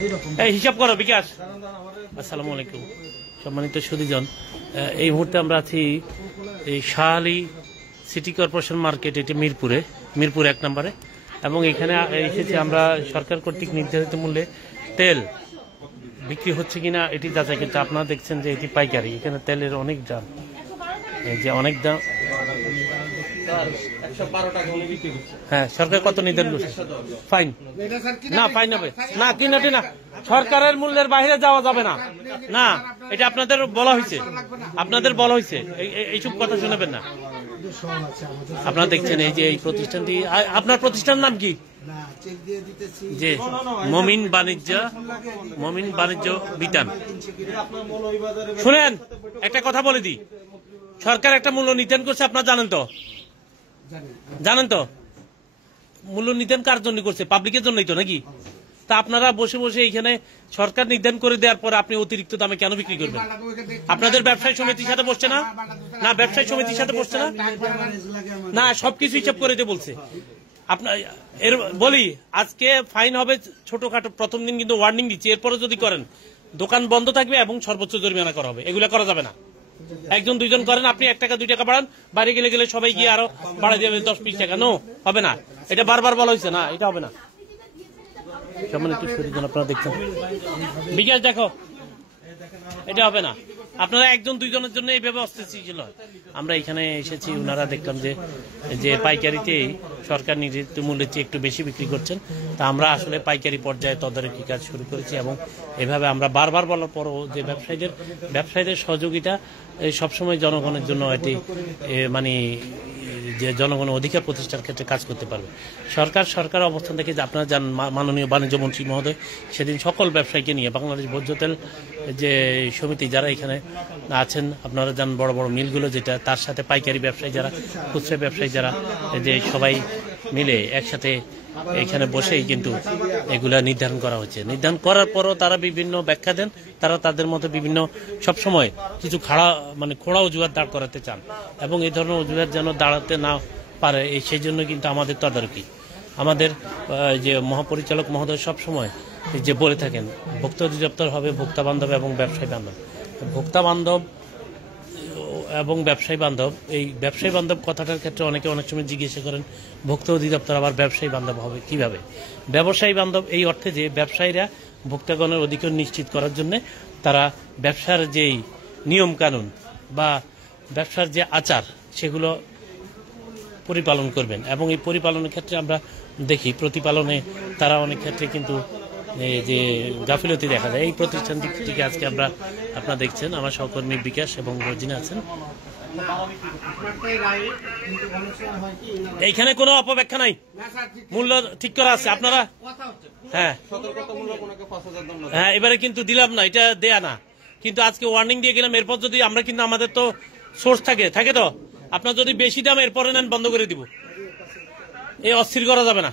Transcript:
এই হিসাব করো বিকাশ। আসসালামু আলাইকুম সম্মানিত সুধীজন, এই মুহূর্তে আমরা আছি এই Shah Ali city corporation market, এটি মিরপুর 1 নম্বরে, এবং এখানে এসেছি আমরা সরকার কর্তৃক নির্ধারিত মূল্যে তেল বিক্রি হচ্ছে কিনা এটি যাচাই করতে। আপনারা দেখছেন যে এটি পাইকারি, এখানে তেলের অনেক দাম, এই যে অনেক দাম। হ্যাঁ, সরকার কত নির্ধারণ করছে? ফাইন না, ফাইন হবে না, কিনাটি না, সরকারের মূল্যের বাইরে যাওয়া যাবে না। না, এটা আপনাদের বলা হয়েছে, এইসব কথা শুনবেন না। আপনারা দেখছেন এই যে এই প্রতিষ্ঠানটি, আপনার প্রতিষ্ঠানের নাম কি? যে মমিন বাণিজ্য বিতান। শুনেন, একটা কথা বলে দিই, সরকার একটা মূল্য নির্ধারণ করছে, আপনারা জানেন তো মূল্য নির্ধারণ কার জন্য করছে? পাবলিকের জন্যই তো, নাকি? তা আপনারা বসে বসে এখানে সরকার নির্ধারণ করে দেওয়ার পরে আপনি অতিরিক্ত দামে কেন বিক্রি করবেন? আপনাদের ব্যবসায়ী সমিতির সাথে বসছে না? না, ব্যবসায়ী সমিতির সাথে বসছে না? না, সবকিছু হিসাব করে দিয়ে বলছে। আপনার বলি, আজকে ফাইন হবে ছোটখাটো, প্রথম দিন কিন্তু ওয়ার্নিং দিচ্ছি, এরপরে যদি করেন দোকান বন্ধ থাকবে এবং সর্বোচ্চ জরিমানা করা হবে। এগুলা করা যাবে না। একজন দুইজন করেন, আপনি 1 টাকা 2 টাকা বাড়ান, বাইরে গেলে সবাই গিয়ে আরো বাড়াই দেবে 10-20 টাকা। নো, হবে না, এটা বারবার বলা হয়েছে না, এটা হবে না। সম্মানিত সুধীজন, আপনারা দেখছেন বিকাশ, দেখো এটা হবে না। আপনারা একজন দুইজনের জন্য এইভাবে অস্থিতিশীল হয়। আমরা এখানে এসেছি, ওনারা দেখলাম যে পাইকারিতে সরকার নির্ধারিত মূল্যের চেয়ে একটু বেশি বিক্রি করছেন। তা আমরা আসলে পাইকারি পর্যায়ে তদারকি কাজ শুরু করেছি, এবং এভাবে আমরা বারবার বলার পরও যে ব্যবসায়ীদের সহযোগিতা সবসময় জনগণের জন্য এটি মানে যে জনগণের অধিকার প্রতিষ্ঠার ক্ষেত্রে কাজ করতে পারবে। সরকার অবস্থান থেকে যে আপনারা জানেন, মাননীয় বাণিজ্য মন্ত্রী মহোদয় সেদিন সকল ব্যবসায়ীকে নিয়ে বাংলাদেশ ভোজ্য তেল যে সমিতি যারা এখানে আছেন, আপনারা জানেন বড় বড় মিলগুলো যেটা, তার সাথে পাইকারি ব্যবসায়ী যারা, খুচরা ব্যবসায়ী যারা, যে সবাই মিলে একসাথে এখানে বসেই কিন্তু এগুলা নির্ধারণ করা হচ্ছে। নির্ধারণ করার পরও তারা বিভিন্ন ব্যাখ্যা দেন, তারা তাদের মতো বিভিন্ন সবসময় কিছু খোড়া অজুহাত দাঁড় করাতে চান, এবং এই ধরনের অজুহাত যেন দাঁড়াতে না পারে সেই জন্য কিন্তু আমাদের তদারকি, আমাদের যে মহাপরিচালক মহোদয় সবসময় যে বলে থাকেন, ভোক্তা অধিদপ্তর হবে ভোক্তা বান্ধব এবং ব্যবসায়ী বান্ধব। ভোক্তা বান্ধব এবং ব্যবসায়ী বান্ধব, এই ব্যবসায়ী বান্ধব কথাটার ক্ষেত্রে অনেকে অনেক সময় জিজ্ঞাসা করেন, ভোক্তা অধিদপ্তর আবার ব্যবসায়ী বান্ধব হবে কিভাবে? ব্যবসায়ী বান্ধব এই অর্থে যে ব্যবসায়ীরা ভোক্তাগণের অধিকার নিশ্চিত করার জন্য তারা ব্যবসার যেই নিয়ম কানুন বা ব্যবসার যে আচার সেগুলো পরিপালন করবেন, এবং এই পরিপালনের ক্ষেত্রে আমরা দেখি প্রতিপালনে তারা অনেক ক্ষেত্রে কিন্তু যে গাফিলতি দেখা যায়। এই প্রতিষ্ঠান দিক থেকে আজকে আপনারা দেখছেন আমার সহকর্মী বিকাশ এবং রজিনা আছেন। এইখানে কোনো অপব্যাখ্যা নাই, মূল্য ঠিক করা আছে। আপনারা হ্যাঁ, এবারে কিন্তু দিলাম না, এটা দেয়া না, কিন্তু আজকে ওয়ার্নিং দিয়ে গেলাম। এরপর যদি আমরা কিন্তু আমাদের তো সোর্স থাকে তো, আপনার যদি বেশি দাম এরপরে নেন বন্ধ করে দিব, এই অস্থির করা যাবে না।